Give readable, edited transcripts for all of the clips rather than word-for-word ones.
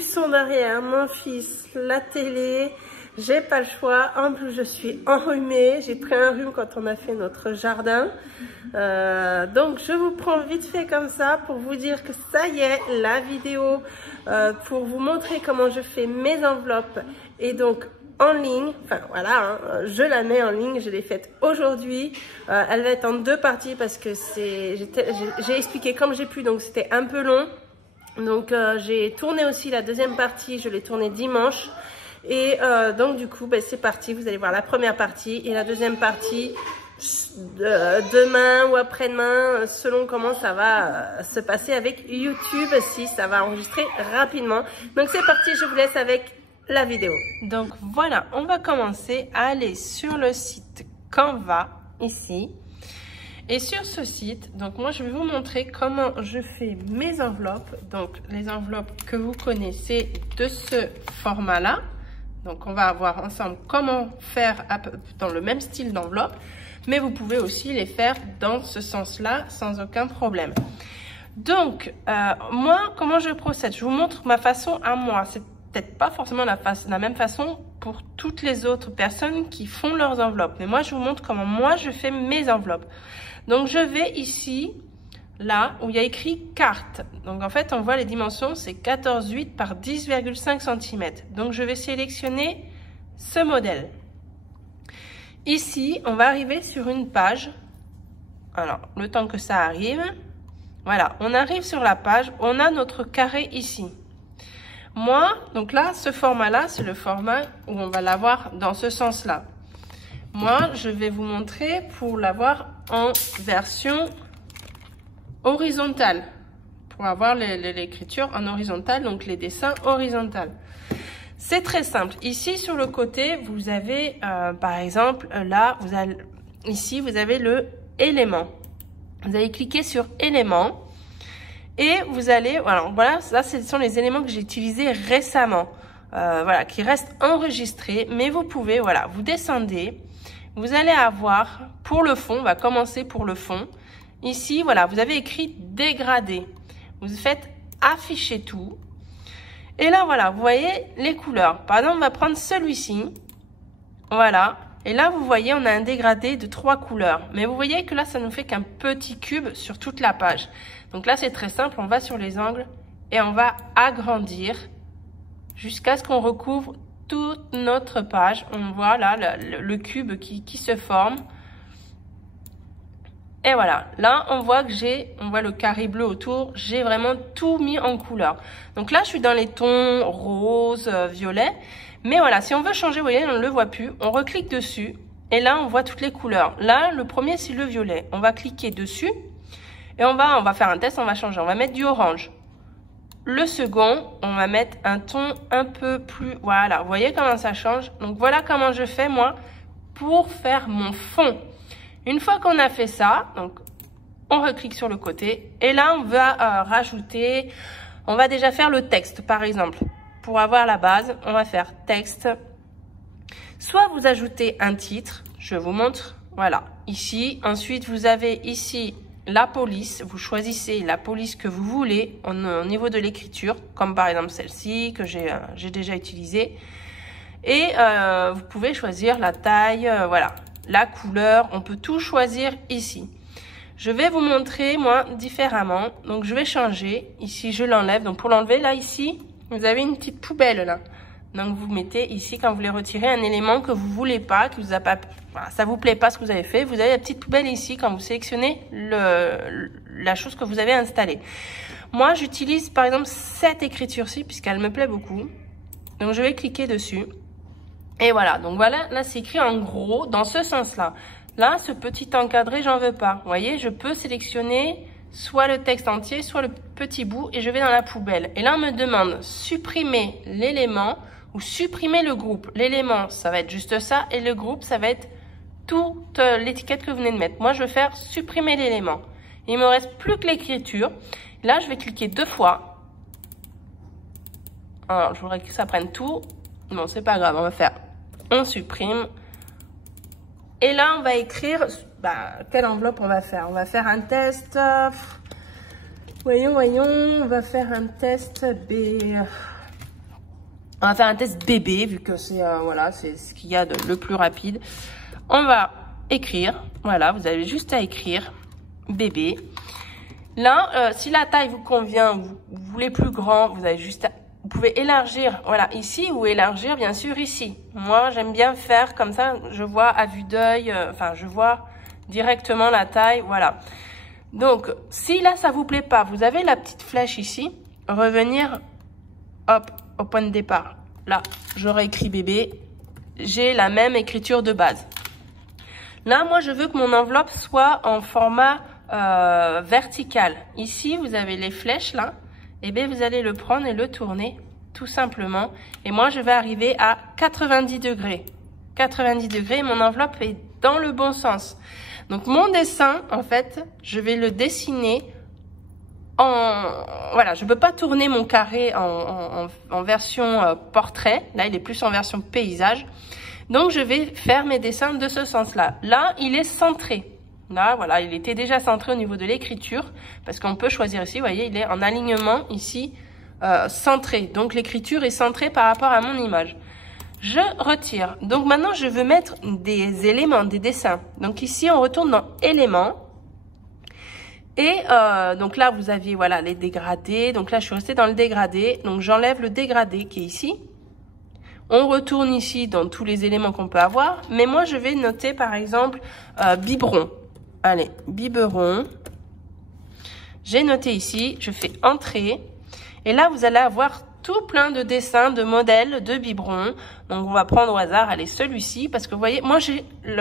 du son derrière, mon fils, la télé, j'ai pas le choix. En plus, je suis enrhumée, j'ai pris un rhume quand on a fait notre jardin. Donc, je vous prends vite fait comme ça pour vous dire que ça y est, la vidéo pour vous montrer comment je fais mes enveloppes et donc en ligne, enfin voilà, hein, je la mets en ligne, je l'ai faite aujourd'hui. Elle va être en deux parties parce que j'ai expliqué comme j'ai pu, donc c'était un peu long. Donc j'ai tourné aussi la deuxième partie, je l'ai tournée dimanche. Et donc du coup, ben, c'est parti, vous allez voir la première partie et la deuxième partie demain ou après-demain, selon comment ça va se passer avec YouTube, si ça va enregistrer rapidement. Donc c'est parti, je vous laisse avec la vidéo. Donc voilà, on va commencer à aller sur le site Canva ici. Et sur ce site, donc moi je vais vous montrer comment je fais mes enveloppes. Donc les enveloppes que vous connaissez de ce format-là. Donc on va voir ensemble comment faire dans le même style d'enveloppe. Mais vous pouvez aussi les faire dans ce sens-là sans aucun problème. Donc moi, comment je procède? Je vous montre ma façon à moi. C'est peut-être pas forcément la même façon pour toutes les autres personnes qui font leurs enveloppes. Mais moi, je vous montre comment moi, je fais mes enveloppes. Donc, je vais ici, là, où il y a écrit carte. Donc, en fait, on voit les dimensions, c'est 14,8 par 10,5 cm. Donc, je vais sélectionner ce modèle. Ici, on va arriver sur une page. Alors, le temps que ça arrive. Voilà, on arrive sur la page. On a notre carré ici. Moi, donc là, ce format-là, c'est le format où on va l'avoir dans ce sens-là. Moi, je vais vous montrer pour l'avoir en version horizontale. Pour avoir l'écriture en horizontal, donc les dessins horizontaux. C'est très simple. Ici, sur le côté, vous avez, par exemple, là, ici, vous avez le élément. Vous allez cliquer sur élément. Et vous allez, voilà, ça, ce sont les éléments que j'ai utilisés récemment. Voilà, qui restent enregistrés. Mais vous pouvez, voilà, vous descendez. Vous allez avoir, pour le fond, on va commencer pour le fond. Ici, voilà, vous avez écrit dégradé. Vous faites afficher tout. Et là, voilà, vous voyez les couleurs. Par exemple, on va prendre celui-ci. Voilà. Et là, vous voyez, on a un dégradé de 3 couleurs. Mais vous voyez que là, ça nous fait qu'un petit cube sur toute la page. Donc là, c'est très simple. On va sur les angles et on va agrandir jusqu'à ce qu'on recouvre toute notre page. On voit là le cube qui se forme. Et voilà. Là, on voit que on voit le carré bleu autour. J'ai vraiment tout mis en couleur. Donc là, je suis dans les tons rose, violet. Mais voilà, si on veut changer, vous voyez, on ne le voit plus. On reclique dessus et là, on voit toutes les couleurs. Là, le premier, c'est le violet. On va cliquer dessus et on va faire un test, on va changer. On va mettre du orange. Le second, on va mettre un ton un peu plus... Voilà, vous voyez comment ça change? Donc, voilà comment je fais, moi, pour faire mon fond. Une fois qu'on a fait ça, donc, on reclique sur le côté et là, on va rajouter... On va déjà faire le texte, par exemple. Pour avoir la base, on va faire texte. Soit vous ajoutez un titre, je vous montre, voilà, ici. Ensuite, vous avez ici la police. Vous choisissez la police que vous voulez au niveau de l'écriture, comme par exemple celle-ci que j'ai déjà utilisée. Et vous pouvez choisir la taille, voilà, la couleur. On peut tout choisir ici. Je vais vous montrer, moi, différemment. Donc, je vais changer. Ici, je l'enlève. Donc, pour l'enlever, là, ici... Vous avez une petite poubelle là. Donc vous mettez ici quand vous voulez retirer un élément que vous voulez pas, que vous a pas, voilà, ça vous plaît pas ce que vous avez fait. Vous avez la petite poubelle ici quand vous sélectionnez la chose que vous avez installée. Moi j'utilise par exemple cette écriture-ci puisqu'elle me plaît beaucoup. Donc je vais cliquer dessus. Et voilà. Donc voilà, là c'est écrit en gros dans ce sens-là. Là ce petit encadré j'en veux pas. Vous voyez, je peux sélectionner soit le texte entier, soit le petit bout et je vais dans la poubelle. Et là, on me demande supprimer l'élément ou supprimer le groupe. L'élément, ça va être juste ça et le groupe, ça va être toute l'étiquette que vous venez de mettre. Moi, je vais faire supprimer l'élément. Il me reste plus que l'écriture. Là, je vais cliquer 2 fois. Alors, je voudrais que ça prenne tout. Non, c'est pas grave, on va faire on supprime. Et là, on va écrire... quelle enveloppe on va faire? On va faire un test. Voyons, on va faire un test B. On va faire un test bébé, vu que c'est voilà, c'est ce qu'il y a de le plus rapide. On va écrire, voilà, vous avez juste à écrire bébé. Là, si la taille vous convient, vous voulez plus grand, vous avez juste à, vous pouvez élargir, voilà, ici, ou élargir, bien sûr, ici. Moi, j'aime bien faire comme ça, je vois à vue d'œil, enfin, je vois directement la taille, voilà. Donc, si là, ça vous plaît pas, vous avez la petite flèche ici, revenir, hop, au point de départ. Là, j'aurais écrit bébé, j'ai la même écriture de base. Là, moi, je veux que mon enveloppe soit en format vertical. Ici, vous avez les flèches, là. Et bien, vous allez le prendre et le tourner, tout simplement. Et moi, je vais arriver à 90 degrés. 90 degrés, mon enveloppe est dans le bon sens. Donc, mon dessin, en fait, je vais le dessiner voilà, je peux pas tourner mon carré en version portrait. Là, il est plus en version paysage. Donc, je vais faire mes dessins de ce sens-là. Là, il est centré. Là, voilà, il était déjà centré au niveau de l'écriture. Parce qu'on peut choisir ici, vous voyez, il est en alignement ici, centré. Donc, l'écriture est centrée par rapport à mon image. Je retire. Donc, maintenant, je veux mettre des éléments, des dessins. Donc, ici, on retourne dans éléments. Et donc là, vous aviez voilà les dégradés. Donc là, je suis restée dans le dégradé. Donc, j'enlève le dégradé qui est ici. On retourne ici dans tous les éléments qu'on peut avoir. Mais moi, je vais noter, par exemple, biberon. Allez, biberon. J'ai noté ici. Je fais entrée. Et là, vous allez avoir tout plein de dessins, de modèles de biberon. Donc, on va prendre au hasard, allez, celui-ci. Parce que vous voyez, moi,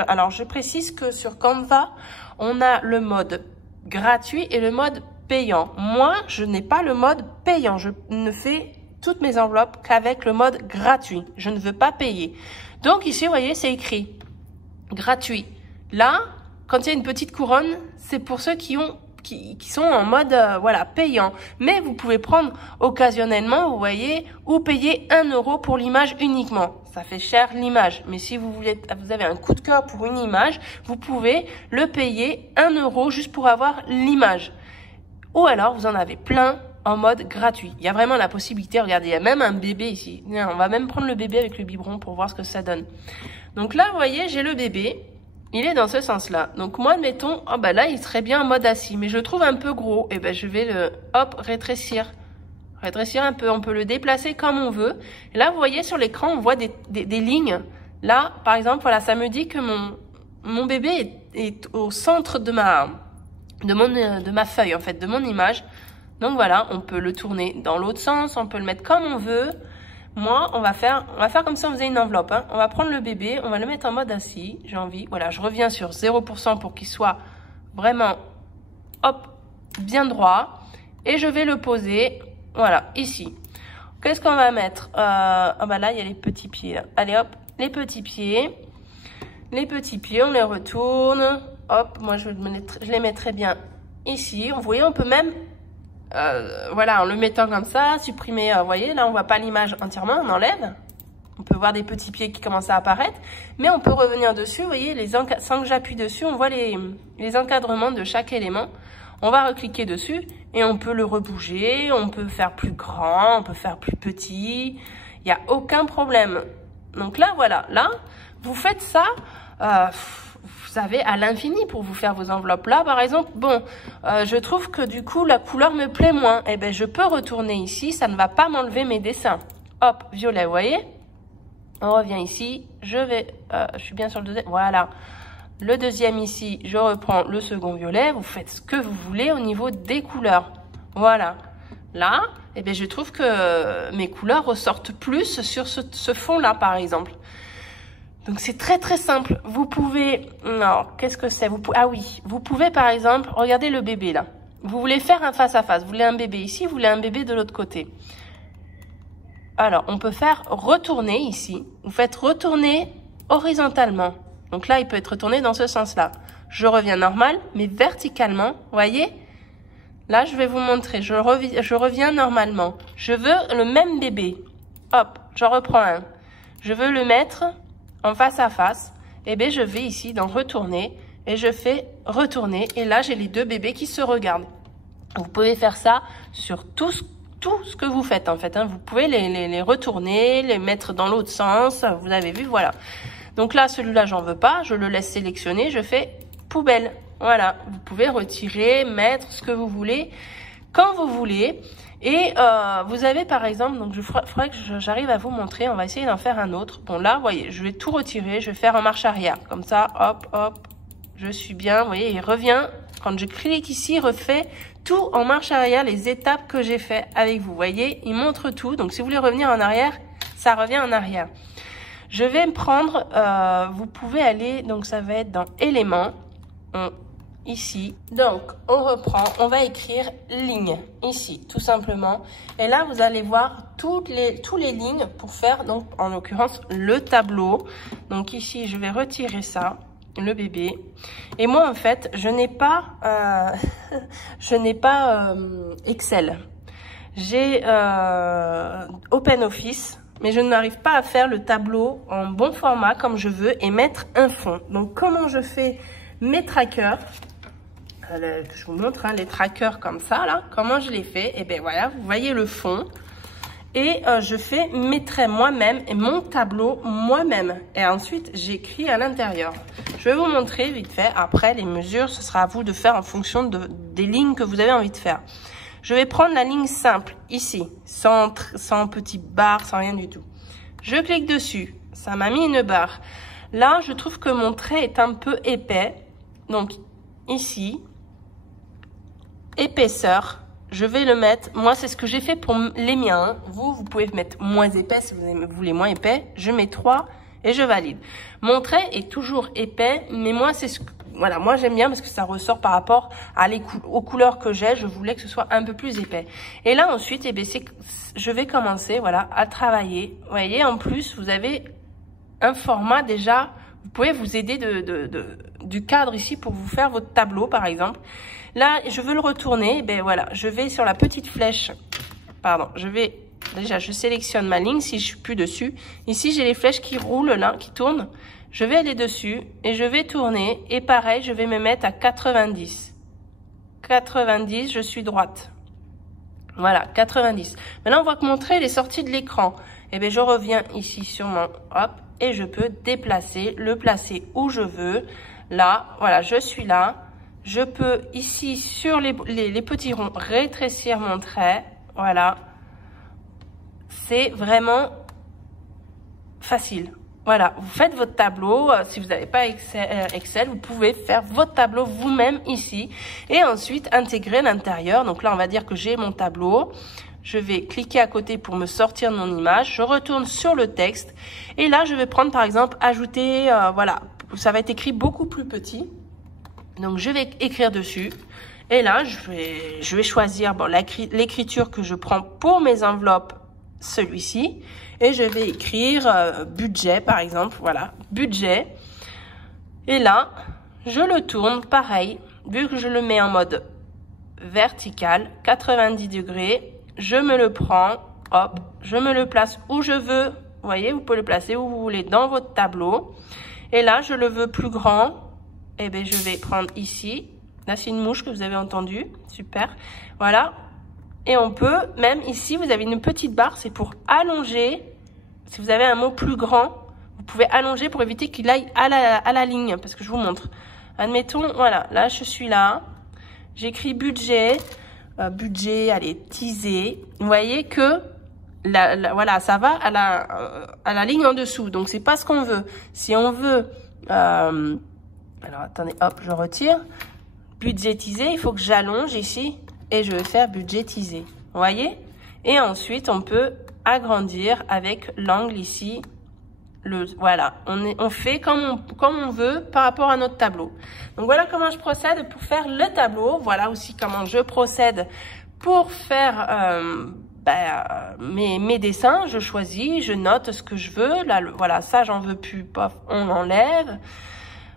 alors, je précise que sur Canva, on a le mode gratuit et le mode payant. Moi, je n'ai pas le mode payant. Je ne fais toutes mes enveloppes qu'avec le mode gratuit. Je ne veux pas payer. Donc ici, vous voyez, c'est écrit gratuit. Là, quand il y a une petite couronne, c'est pour ceux qui sont en mode voilà payant. Mais vous pouvez prendre occasionnellement, vous voyez, ou payer 1 € pour l'image uniquement. Ça fait cher l'image, mais si vous avez un coup de cœur pour une image, vous pouvez le payer 1 € juste pour avoir l'image. Ou alors, vous en avez plein en mode gratuit. Il y a vraiment la possibilité, regardez, il y a même un bébé ici. On va même prendre le bébé avec le biberon pour voir ce que ça donne. Donc là, vous voyez, j'ai le bébé. Il est dans ce sens-là. Donc moi, admettons, oh bah là, il serait bien en mode assis, mais je le trouve un peu gros. Et ben je vais le, hop, rétrécir. Rétrécir un peu, on peut le déplacer comme on veut. Et là, vous voyez sur l'écran, on voit des lignes. Là, par exemple, voilà, ça me dit que mon bébé est au centre de ma feuille, en fait, de mon image. Donc voilà, on peut le tourner dans l'autre sens, on peut le mettre comme on veut. Moi, on va faire comme si on faisait une enveloppe. Hein. On va prendre le bébé, on va le mettre en mode assis. J'ai envie, voilà, je reviens sur 0% pour qu'il soit vraiment, hop, bien droit. Et je vais le poser, voilà, ici. Qu'est-ce qu'on va mettre ah bah là, il y a les petits pieds. Là. Allez, hop, les petits pieds. Les petits pieds, on les retourne. Hop, moi, je les mettrai bien ici. Vous voyez, on peut même... voilà, en le mettant comme ça, supprimer, vous voyez, là on voit pas l'image entièrement, on enlève. On peut voir des petits pieds qui commencent à apparaître, mais on peut revenir dessus, vous voyez, sans que j'appuie dessus, on voit les encadrements de chaque élément. On va recliquer dessus et on peut le rebouger, on peut faire plus grand, on peut faire plus petit, il n'y a aucun problème. Donc là, voilà, là, vous faites ça, vous avez à l'infini pour vous faire vos enveloppes. Là, par exemple, bon, je trouve que du coup, la couleur me plaît moins. Eh bien, je peux retourner ici, ça ne va pas m'enlever mes dessins. Hop, violet, vous voyez? On revient ici, je suis bien sur le deuxième, voilà. Le deuxième ici, je reprends le second violet. Vous faites ce que vous voulez au niveau des couleurs. Voilà. Là, eh bien, je trouve que mes couleurs ressortent plus sur ce fond-là, par exemple. Donc, c'est très, très simple. Vous pouvez... Non, qu'est-ce que c'est? Ah oui, vous pouvez, par exemple, regardez le bébé, là. Vous voulez faire un face-à-face. Vous voulez un bébé ici, vous voulez un bébé de l'autre côté. Alors, on peut faire retourner ici. Vous faites retourner horizontalement. Donc là, il peut être retourné dans ce sens-là. Je reviens normal, mais verticalement, voyez? Là, je vais vous montrer. Je reviens normalement. Je veux le même bébé. Hop, j'en reprends un. Je veux le mettre en face à face. Et bien, je vais ici dans retourner et je fais retourner. Et là, j'ai les deux bébés qui se regardent. Vous pouvez faire ça sur tous tout ce que vous faites en fait. Hein. Vous pouvez les retourner, les mettre dans l'autre sens. Vous avez vu, voilà. Donc là, celui-là, j'en veux pas. Je le laisse sélectionner. Je fais poubelle. Voilà. Vous pouvez retirer, mettre ce que vous voulez, quand vous voulez. Et vous avez par exemple, donc il faudrait que j'arrive à vous montrer. On va essayer d'en faire un autre. Bon là, vous voyez, je vais tout retirer. Je vais faire en marche arrière. Comme ça, hop, hop. Je suis bien. Vous voyez, il revient. Quand je clique ici, il refait tout en marche arrière, les étapes que j'ai fait avec vous. Vous voyez, il montre tout. Donc, si vous voulez revenir en arrière, ça revient en arrière. Je vais me prendre, vous pouvez aller, donc ça va être dans éléments, ici. Donc, on reprend, on va écrire ligne, ici, tout simplement. Et là, vous allez voir toutes les lignes pour faire, donc, en l'occurrence, le tableau. Donc, ici, je vais retirer ça. Le bébé. Et moi en fait je n'ai pas Excel. J'ai OpenOffice, mais je n'arrive pas à faire le tableau en bon format comme je veux et mettre un fond. Donc comment je fais mes trackers, je vous montre hein, les trackers comme ça là, comment je les fais. Et bien voilà, vous voyez le fond. Et je fais mes traits moi-même et mon tableau moi-même. Et ensuite, j'écris à l'intérieur. Je vais vous montrer vite fait. Après, les mesures, ce sera à vous de faire en fonction des lignes que vous avez envie de faire. Je vais prendre la ligne simple, ici, sans petite barre, sans rien du tout. Je clique dessus. Ça m'a mis une barre. Là, je trouve que mon trait est un peu épais. Donc, ici, épaisseur. Je vais le mettre, moi c'est ce que j'ai fait pour les miens. Vous pouvez mettre moins épais si vous voulez moins épais. Je mets 3 et je valide. Mon trait est toujours épais, mais moi c'est ce que, voilà, moi j'aime bien parce que ça ressort par rapport aux couleurs que j'ai. Je voulais que ce soit un peu plus épais. Et là ensuite, eh bien, je vais commencer voilà, à travailler. Vous voyez, en plus vous avez un format déjà, vous pouvez vous aider du cadre ici pour vous faire votre tableau par exemple. Là, je veux le retourner, ben voilà, je vais sur la petite flèche, pardon, je sélectionne ma ligne si je suis plus dessus. Ici, j'ai les flèches qui roulent là, qui tournent. Je vais aller dessus et je vais tourner et pareil, je vais me mettre à 90. 90, je suis droite. Voilà, 90. Maintenant, on voit que mon trait est sorti de l'écran. Et bien, je reviens ici sur mon, hop, et je peux déplacer, le placer où je veux. Là, voilà, je suis là. Je peux ici, sur les petits ronds, rétrécir mon trait. Voilà. C'est vraiment facile. Voilà, vous faites votre tableau. Si vous n'avez pas Excel, vous pouvez faire votre tableau vous-même ici. Et ensuite, intégrer l'intérieur. Donc là, on va dire que j'ai mon tableau. Je vais cliquer à côté pour me sortir de mon image. Je retourne sur le texte. Et là, je vais prendre, par exemple, ajouter, voilà, ça va être écrit beaucoup plus petit. Donc, je vais écrire dessus. Et là, je vais choisir bon, l'écriture que je prends pour mes enveloppes, celui-ci. Et je vais écrire budget, par exemple. Voilà, budget. Et là, je le tourne, pareil. Vu que je le mets en mode vertical, 90 degrés. Je me le prends, hop, je me le place où je veux. Vous voyez, vous pouvez le placer où vous voulez dans votre tableau. Et là, je le veux plus grand. Eh bien, je vais prendre ici. Là, c'est une mouche que vous avez entendue. Super. Voilà. Et on peut, même ici, vous avez une petite barre. C'est pour allonger. Si vous avez un mot plus grand, vous pouvez allonger pour éviter qu'il aille à la ligne. Parce que je vous montre. Admettons, voilà. Là, je suis là. J'écris budget. Budget, allez, teaser. Vous voyez que voilà, ça va à la ligne en dessous. Donc, c'est pas ce qu'on veut. Si on veut... alors, attendez, hop, je retire. Budgétiser, il faut que j'allonge ici. Et je vais faire budgétiser. Vous voyez? Et ensuite, on peut agrandir avec l'angle ici. Voilà, on fait comme on veut par rapport à notre tableau. Donc, voilà comment je procède pour faire le tableau. Voilà aussi comment je procède pour faire mes dessins. Je choisis, je note ce que je veux. Là, voilà, ça, j'en veux plus. Pof, on enlève.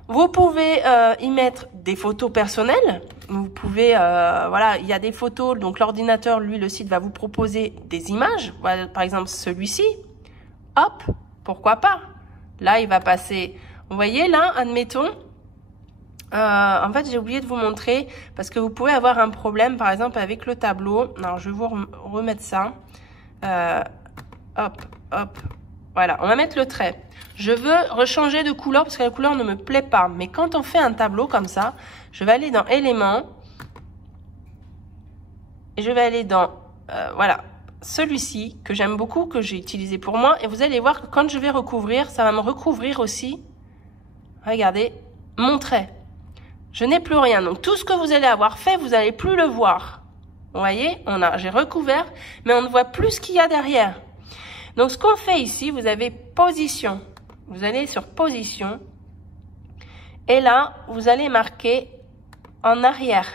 Vous pouvez y mettre des photos personnelles. Vous pouvez, voilà, il y a des photos. Donc, l'ordinateur, lui, le site va vous proposer des images. Voilà, par exemple, celui-ci. Hop, pourquoi pas? Là, il va passer. Vous voyez, là, admettons, En fait, j'ai oublié de vous montrer parce que vous pouvez avoir un problème, par exemple, avec le tableau. Alors, je vais vous remettre ça. Hop, hop. Voilà, on va mettre le trait. Je veux rechanger de couleur parce que la couleur ne me plaît pas. Mais quand on fait un tableau comme ça, je vais aller dans éléments. Et je vais aller dans, voilà, celui-ci que j'aime beaucoup, que j'ai utilisé pour moi. Et vous allez voir que quand je vais recouvrir, ça va me recouvrir aussi. Regardez, mon trait. Je n'ai plus rien. Donc, tout ce que vous allez avoir fait, vous n'allez plus le voir. Vous voyez, j'ai recouvert, mais on ne voit plus ce qu'il y a derrière. Donc, ce qu'on fait ici, vous avez position. Vous allez sur position. Et là, vous allez marquer en arrière.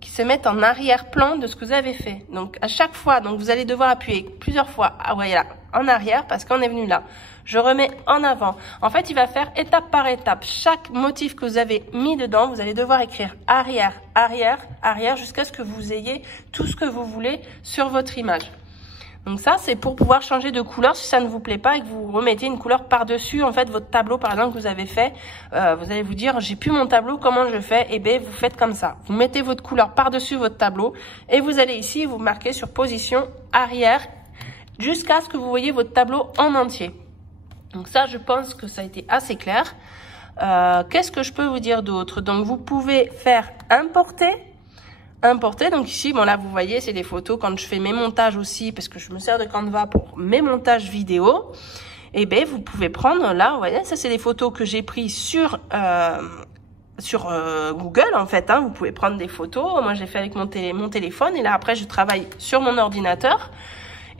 Qui se mettent en arrière-plan de ce que vous avez fait. Donc, à chaque fois, donc vous allez devoir appuyer plusieurs fois. Ah, voyez là, en arrière, parce qu'on est venu là. Je remets en avant. En fait, il va faire étape par étape. Chaque motif que vous avez mis dedans, vous allez devoir écrire arrière, arrière, arrière, jusqu'à ce que vous ayez tout ce que vous voulez sur votre image. Donc ça, c'est pour pouvoir changer de couleur si ça ne vous plaît pas et que vous remettez une couleur par-dessus, en fait, votre tableau, par exemple, que vous avez fait. Vous allez vous dire, j'ai plus mon tableau, comment je fais? Eh bien, vous faites comme ça. Vous mettez votre couleur par-dessus votre tableau et vous allez ici, vous marquez sur position arrière jusqu'à ce que vous voyez votre tableau en entier. Donc ça, je pense que ça a été assez clair. Qu'est-ce que je peux vous dire d'autre? Donc, vous pouvez faire importer. Donc ici, bon là, vous voyez, c'est des photos quand je fais mes montages aussi, parce que je me sers de Canva pour mes montages vidéo. Et ben, vous pouvez prendre là, vous voyez, ça c'est des photos que j'ai prises sur Google en fait. Vous pouvez prendre des photos. Moi, j'ai fait avec mon téléphone et là après, je travaille sur mon ordinateur.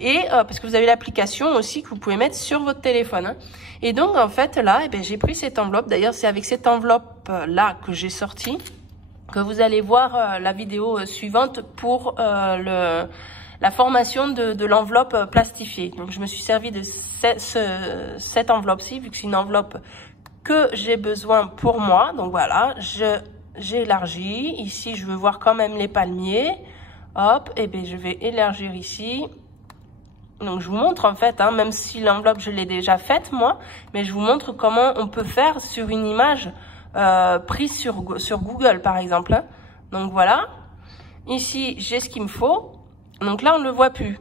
Et parce que vous avez l'application aussi que vous pouvez mettre sur votre téléphone. Et donc en fait là, eh ben, j'ai pris cette enveloppe. D'ailleurs, c'est avec cette enveloppe là que j'ai sorti, que vous allez voir la vidéo suivante pour la formation de l'enveloppe plastifiée. Donc je me suis servi de cette enveloppe-ci, vu que c'est une enveloppe que j'ai besoin pour moi. Donc voilà, j'élargis. Ici, je veux voir quand même les palmiers. Hop, et bien je vais élargir ici. Donc, je vous montre en fait, même si l'enveloppe, je l'ai déjà faite moi, mais je vous montre comment on peut faire sur une image prise sur Google, par exemple. Donc, voilà. Ici, j'ai ce qu'il me faut. Donc là, on ne le voit plus.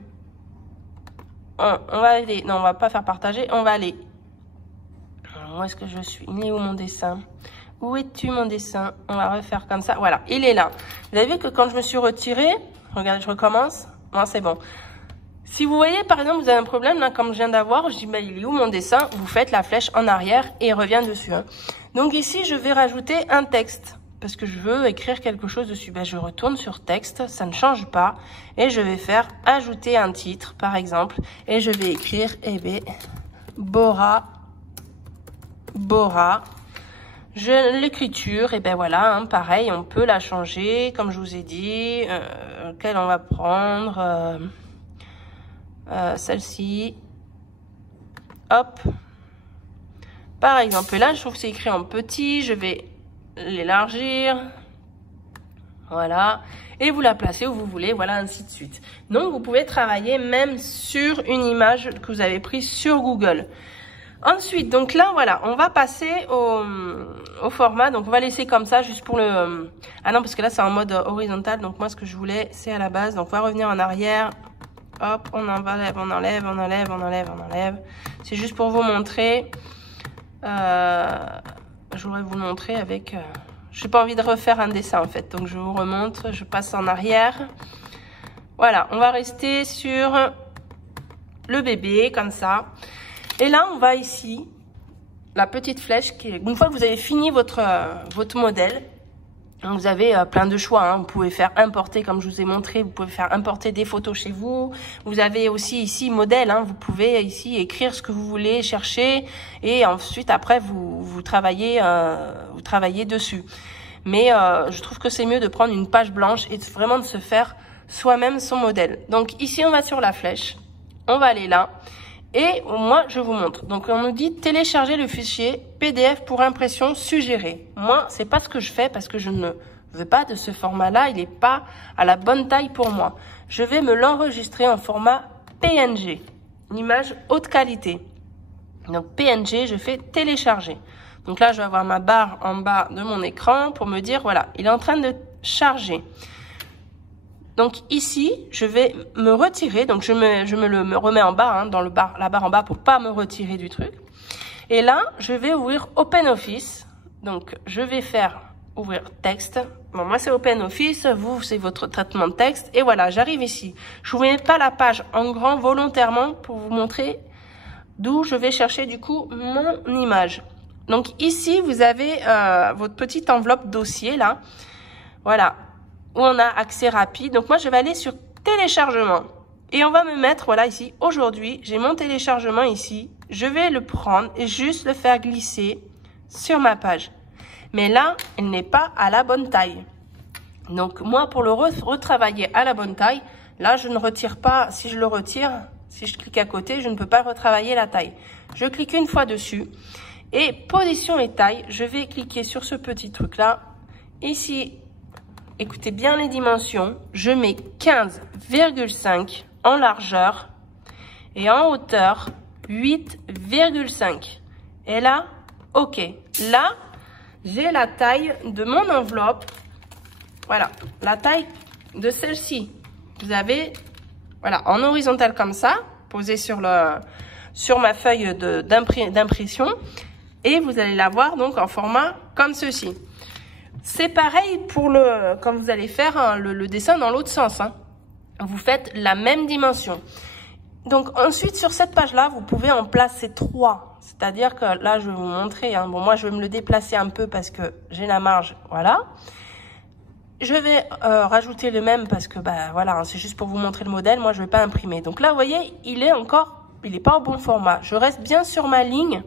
On va aller... Non, on va pas faire partager. On va aller... Alors, où est-ce que je suis? Il est où mon dessin? Où es-tu mon dessin? On va refaire comme ça. Voilà, il est là. Vous avez vu que quand je me suis retirée... Regardez, je recommence. Non, c'est bon. Si vous voyez, par exemple, vous avez un problème, là, comme je viens d'avoir, je dis, bah, il est où mon dessin? Vous faites la flèche en arrière et il revient dessus. Donc ici, je vais rajouter un texte parce que je veux écrire quelque chose dessus. Ben, je retourne sur texte, ça ne change pas. Et je vais faire ajouter un titre, par exemple. Et je vais écrire, eh bien, Bora. L'écriture, et ben voilà, pareil, on peut la changer, comme je vous ai dit. Laquelle on va prendre celle-ci, hop, par exemple, là je trouve que c'est écrit en petit, je vais l'élargir, voilà, et vous la placez où vous voulez, voilà, ainsi de suite. Donc vous pouvez travailler même sur une image que vous avez prise sur Google. Ensuite, donc là, voilà, on va passer au format, donc on va laisser comme ça, juste pour le... Ah non, parce que là c'est en mode horizontal, donc moi ce que je voulais, c'est à la base, donc on va revenir en arrière. Hop, on enlève, on enlève, on enlève, on enlève, on enlève. C'est juste pour vous montrer. Je voudrais vous le montrer avec... j'ai pas envie de refaire un dessin en fait. Donc je vous remontre, je passe en arrière. Voilà, on va rester sur le bébé, comme ça. Et là, on va ici, la petite flèche, qui est... Une fois que vous avez fini votre modèle, vous avez plein de choix, vous pouvez faire importer, comme je vous ai montré, vous pouvez faire importer des photos chez vous. Vous avez aussi ici modèle, vous pouvez ici écrire ce que vous voulez, chercher, et ensuite après vous travaillez dessus. Mais je trouve que c'est mieux de prendre une page blanche et vraiment de se faire soi-même son modèle. Donc ici on va sur la flèche, on va aller là. Et moi, je vous montre. Donc, on nous dit télécharger le fichier PDF pour impression suggérée. Moi, c'est pas ce que je fais parce que je ne veux pas de ce format-là. Il n'est pas à la bonne taille pour moi. Je vais me l'enregistrer en format PNG, une image haute qualité. Donc, PNG, je fais télécharger. Donc là, je vais avoir ma barre en bas de mon écran pour me dire, voilà, il est en train de charger. Donc ici, je vais me retirer. Donc je me remets en bas, hein, dans la barre en bas pour pas me retirer du truc. Et là, je vais ouvrir OpenOffice. Donc je vais faire ouvrir texte. Bon, moi c'est OpenOffice, vous c'est votre traitement de texte. Et voilà, j'arrive ici. Je vous mets pas la page en grand volontairement pour vous montrer d'où je vais chercher du coup mon image. Donc ici, vous avez votre petite enveloppe dossier là. Voilà. Où on a accès rapide. Donc moi je vais aller sur téléchargement et on va me mettre, voilà, ici aujourd'hui j'ai mon téléchargement ici, je vais le prendre et juste le faire glisser sur ma page, mais là elle n'est pas à la bonne taille. Donc moi pour le retravailler à la bonne taille, là je ne retire pas. Si je le retire, si je clique à côté, je ne peux pas retravailler la taille. Je clique une fois dessus et position et taille, je vais cliquer sur ce petit truc là ici. Écoutez bien les dimensions, je mets 15,5 en largeur et en hauteur 8,5. Et là, ok. Là, j'ai la taille de mon enveloppe. Voilà, la taille de celle-ci. Vous avez, voilà, en horizontal comme ça, posé sur ma feuille d'impression. Et vous allez la voir donc en format comme ceci. C'est pareil pour quand vous allez faire hein, le dessin dans l'autre sens. Hein. Vous faites la même dimension. Donc ensuite sur cette page là, vous pouvez en placer 3. C'est-à-dire que là je vais vous montrer. Hein. Bon moi je vais me le déplacer un peu parce que j'ai la marge. Voilà. Je vais rajouter le même parce que bah voilà, hein, c'est juste pour vous montrer le modèle. Moi je vais pas imprimer. Donc là vous voyez, il est pas au bon format. Je reste bien sur ma ligne.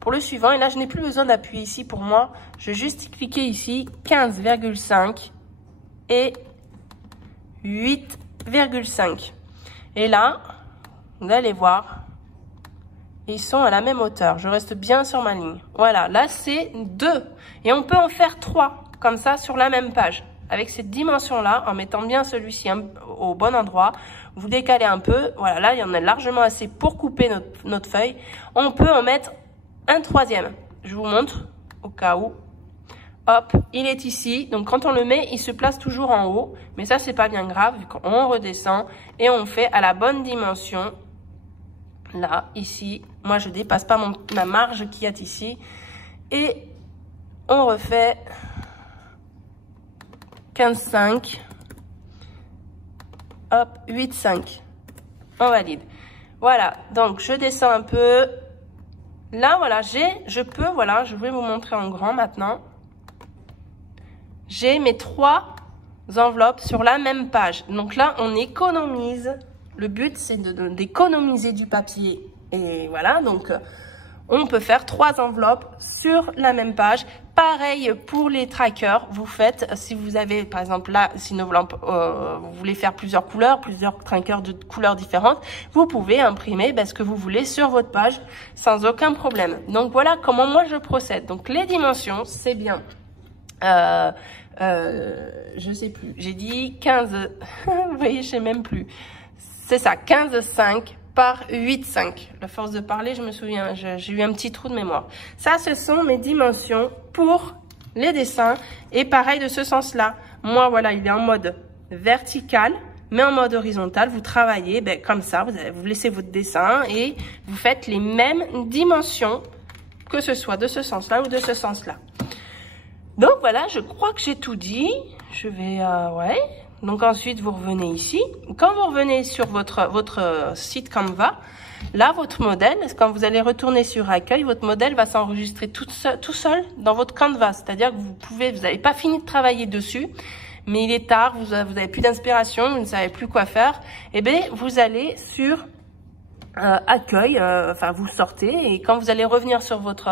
Pour le suivant, et là, je n'ai plus besoin d'appuyer ici pour moi. Je vais juste cliquer ici, 15,5 et 8,5. Et là, vous allez voir, ils sont à la même hauteur. Je reste bien sur ma ligne. Voilà, là, c'est 2. Et on peut en faire 3, comme ça, sur la même page. Avec cette dimension-là, en mettant bien celui-ci au bon endroit, vous décalez un peu. Voilà, là, il y en a largement assez pour couper notre feuille. On peut en mettre un troisième, je vous montre au cas où. Hop, il est ici. Donc quand on le met, il se place toujours en haut. Mais ça, c'est pas bien grave, vu qu'on redescend et on fait à la bonne dimension. Là, ici. Moi, je dépasse pas ma marge qui est ici. Et on refait 15,5. Hop, 8,5. On valide. Voilà, donc je descends un peu. Là, voilà, voilà, je vais vous montrer en grand maintenant. J'ai mes 3 enveloppes sur la même page. Donc là, on économise. Le but, c'est d'économiser du papier. Et voilà, donc on peut faire 3 enveloppes sur la même page. Pareil pour les trackers, vous faites, si vous avez par exemple là, si vous voulez faire plusieurs couleurs, plusieurs trackers de couleurs différentes, vous pouvez imprimer ce que vous voulez sur votre page sans aucun problème. Donc voilà comment moi je procède. Donc les dimensions, c'est bien. Je sais plus, j'ai dit 15, vous voyez, je sais même plus. C'est ça, 15,5 par 8,5. La force de parler, je me souviens, j'ai eu un petit trou de mémoire. Ça, ce sont mes dimensions pour les dessins. Et pareil de ce sens-là. Moi, voilà, il est en mode vertical, mais en mode horizontal. Vous travaillez comme ça, vous laissez votre dessin et vous faites les mêmes dimensions, que ce soit de ce sens-là ou de ce sens-là. Donc voilà, je crois que j'ai tout dit. Je vais, ouais. Donc ensuite, vous revenez ici. Quand vous revenez sur votre site Canva, là, votre modèle, quand vous allez retourner sur Accueil, votre modèle va s'enregistrer tout seul dans votre Canva. C'est-à-dire que vous n'avez pas fini de travailler dessus, mais il est tard, vous avez plus d'inspiration, vous ne savez plus quoi faire. Eh bien, vous allez sur Accueil, enfin vous sortez et quand vous allez revenir sur votre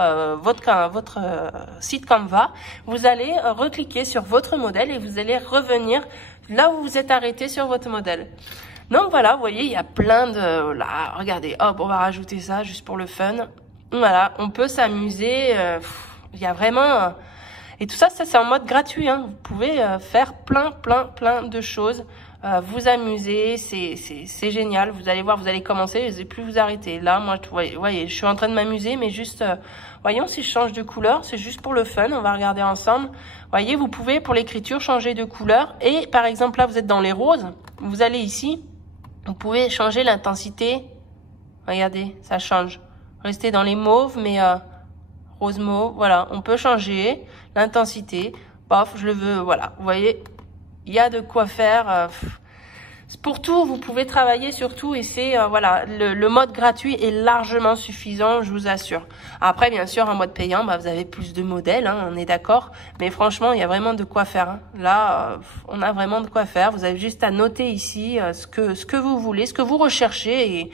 site Canva, vous allez recliquer sur votre modèle et vous allez revenir là où vous êtes arrêté sur votre modèle. Donc voilà, vous voyez, il y a plein de... Là, regardez, hop, on va rajouter ça juste pour le fun. Voilà, on peut s'amuser. Il y a vraiment... Et tout ça, c'est en mode gratuit, hein. Vous pouvez faire plein de choses. Vous amuser, c'est génial. Vous allez voir, vous allez commencer, et plus vous arrêter. Là, moi, voyez, je suis en train de m'amuser, mais juste, voyons si je change de couleur. C'est juste pour le fun. On va regarder ensemble. Voyez, vous pouvez pour l'écriture changer de couleur. Et par exemple, là, vous êtes dans les roses. Vous allez ici. Vous pouvez changer l'intensité. Regardez, ça change. Restez dans les mauves, mais rose mauve. Voilà, on peut changer l'intensité. Pof, je le veux. Voilà, vous voyez. Il y a de quoi faire. Pour tout, vous pouvez travailler sur tout et c'est voilà, le mode gratuit est largement suffisant, je vous assure. Après, bien sûr, en mode payant, bah, vous avez plus de modèles, hein, on est d'accord. Mais franchement, il y a vraiment de quoi faire. Hein. Là, on a vraiment de quoi faire. Vous avez juste à noter ici ce que vous voulez, ce que vous recherchez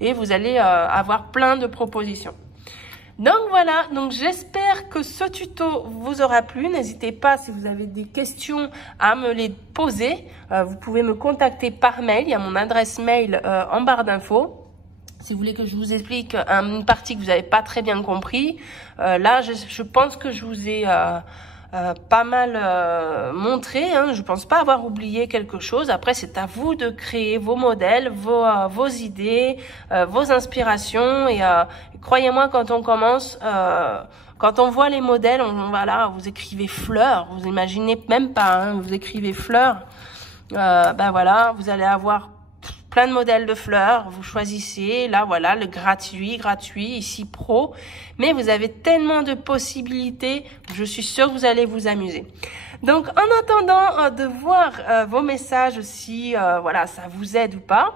et vous allez avoir plein de propositions. Donc voilà, donc j'espère que ce tuto vous aura plu. N'hésitez pas, si vous avez des questions, à me les poser. Vous pouvez me contacter par mail. Il y a mon adresse mail en barre d'infos. Si vous voulez que je vous explique une partie que vous n'avez pas très bien compris. Là, je pense que je vous ai pas mal montré. Hein. Je pense pas avoir oublié quelque chose. Après, c'est à vous de créer vos modèles, vos idées, vos inspirations. Et croyez-moi, quand on commence, quand on voit les modèles, voilà, vous écrivez fleurs. Vous imaginez même pas, hein, vous écrivez fleurs. Ben voilà, vous allez avoir plein de modèles de fleurs, vous choisissez, là voilà, le gratuit, ici pro, mais vous avez tellement de possibilités, je suis sûre que vous allez vous amuser. Donc en attendant de voir vos messages, si voilà, ça vous aide ou pas,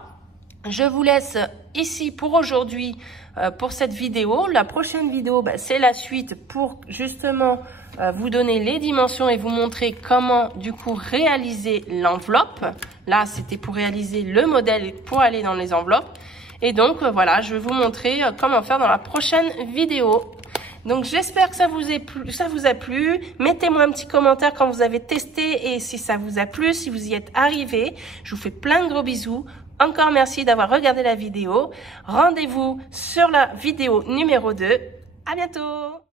je vous laisse ici pour aujourd'hui, pour cette vidéo. La prochaine vidéo, c'est la suite pour justement vous donner les dimensions et vous montrer comment du coup réaliser l'enveloppe. Là, c'était pour réaliser le modèle pour aller dans les enveloppes. Et donc, voilà, je vais vous montrer comment faire dans la prochaine vidéo. Donc, j'espère que ça vous a plu. Mettez-moi un petit commentaire quand vous avez testé et si ça vous a plu, si vous y êtes arrivé. Je vous fais plein de gros bisous. Encore merci d'avoir regardé la vidéo. Rendez-vous sur la vidéo numéro 2. À bientôt!